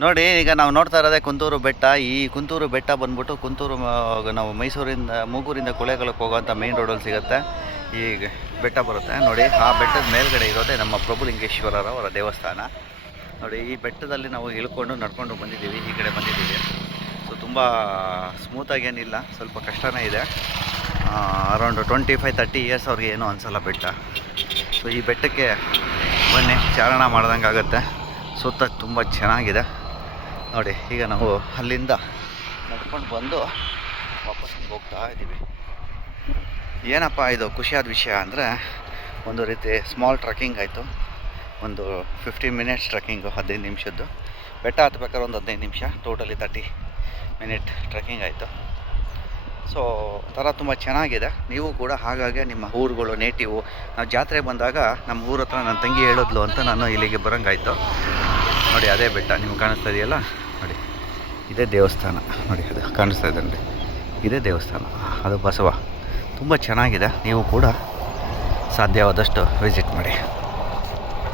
ನೋಡಿ, ಈಗ ನಾವು ನೋಡ್ತಾ ಇರೋದೇ ಕುಂತೂರು ಬೆಟ್ಟ. ಈ ಕುಂತೂರು ಬೆಟ್ಟ ಬಂದ್ಬಿಟ್ಟು ಕುಂತೂರು ನಾವು ಮೈಸೂರಿಂದ, ಮೂಗೂರಿಂದ ಕುಳೆಗಳಕ್ಕೆ ಹೋಗೋವಂಥ ಮೇನ್ ರೋಡಲ್ಲಿ ಸಿಗುತ್ತೆ. ಈ ಬೆಟ್ಟ ಬರುತ್ತೆ. ನೋಡಿ, ಆ ಬೆಟ್ಟದ ಮೇಲ್ಗಡೆ ಇರೋದೇ ನಮ್ಮ ಪ್ರಭುಲಿಂಗೇಶ್ವರರವರ ದೇವಸ್ಥಾನ. ನೋಡಿ, ಈ ಬೆಟ್ಟದಲ್ಲಿ ನಾವು ಇಳ್ಕೊಂಡು ನಡ್ಕೊಂಡು ಬಂದಿದ್ದೀವಿ, ಈ ಕಡೆ ಬಂದಿದ್ದೀವಿ. ಸೊ ತುಂಬ ಸ್ಮೂತಾಗೇನಿಲ್ಲ ಸ್ವಲ್ಪ ಕಷ್ಟನೇ ಇದೆ. Around twenty five thirty years ಅವ್ರಿಗೆ ಏನೂ ಅನಿಸಲ್ಲ ಬೆಟ್ಟ. ಸೊ ಈ ಬೆಟ್ಟಕ್ಕೆ ಬನ್ನಿ, ಚಾರಣ ಮಾಡ್ದಂಗೆ ಆಗುತ್ತೆ ಸುತ್ತ ತುಂಬ ಚೆನ್ನಾಗಿದೆ. ನೋಡಿ, ಈಗ ನಾವು ಅಲ್ಲಿಂದ ನಡ್ಕೊಂಡು ಬಂದು ವಾಪಸ್ ಹೋಗ್ತಾ ಇದ್ದೀವಿ. ಏನಪ್ಪ ಇದು ಖುಷಿಯಾದ ವಿಷಯ ಅಂದರೆ ಒಂದು ರೀತಿ ಸ್ಮಾಲ್ ಟ್ರಕ್ಕಿಂಗ್ ಆಯಿತು. ಒಂದು ಫಿಫ್ಟಿ ಮಿನಿಟ್ಸ್ ಟ್ರಕ್ಕಿಂಗು ಹದಿನೈದು ನಿಮಿಷದ್ದು. ಬೆಟ್ಟ ಹತ್ಬೇಕಾದ್ರೆ ಒಂದು ಹದಿನೈದು ನಿಮಿಷ ಟೋಟಲಿ ತರ್ಟಿ ಮಿನಿಟ್ ಟ್ರಕ್ಕಿಂಗ್ ಆಯಿತು. ಸೊ ಥರ ತುಂಬ ಚೆನ್ನಾಗಿದೆ. ನೀವು ಕೂಡ ಹಾಗಾಗಿ ನಿಮ್ಮ ಊರುಗಳು ನೇಟಿವು ನಾವು ಜಾತ್ರೆ ಬಂದಾಗ ನಮ್ಮ ಊರ ಹತ್ರ ನನ್ನ ತಂಗಿ ಹೇಳಿದ್ಲು ಅಂತ ನಾನು ಇಲ್ಲಿಗೆ ಬರೋಂಗಾಯ್ತು. ನೋಡಿ, ಅದೇ ಬೆಟ್ಟ. ನಿಮ್ಗೆ ಕಾಣಿಸ್ತಾ ಇದೆಯಲ್ಲ? ನೋಡಿ, ಇದೇ ದೇವಸ್ಥಾನ. ನೋಡಿ, ಅದು ಕಾಣಿಸ್ತಾ ಇದೆ ನೋಡಿ. ಇದೇ ದೇವಸ್ಥಾನ. ಅದು ಬಸವ. ತುಂಬ ಚೆನ್ನಾಗಿದೆ. ನೀವು ಕೂಡ ಸಾಧ್ಯವಾದಷ್ಟು ವಿಸಿಟ್ ಮಾಡಿ.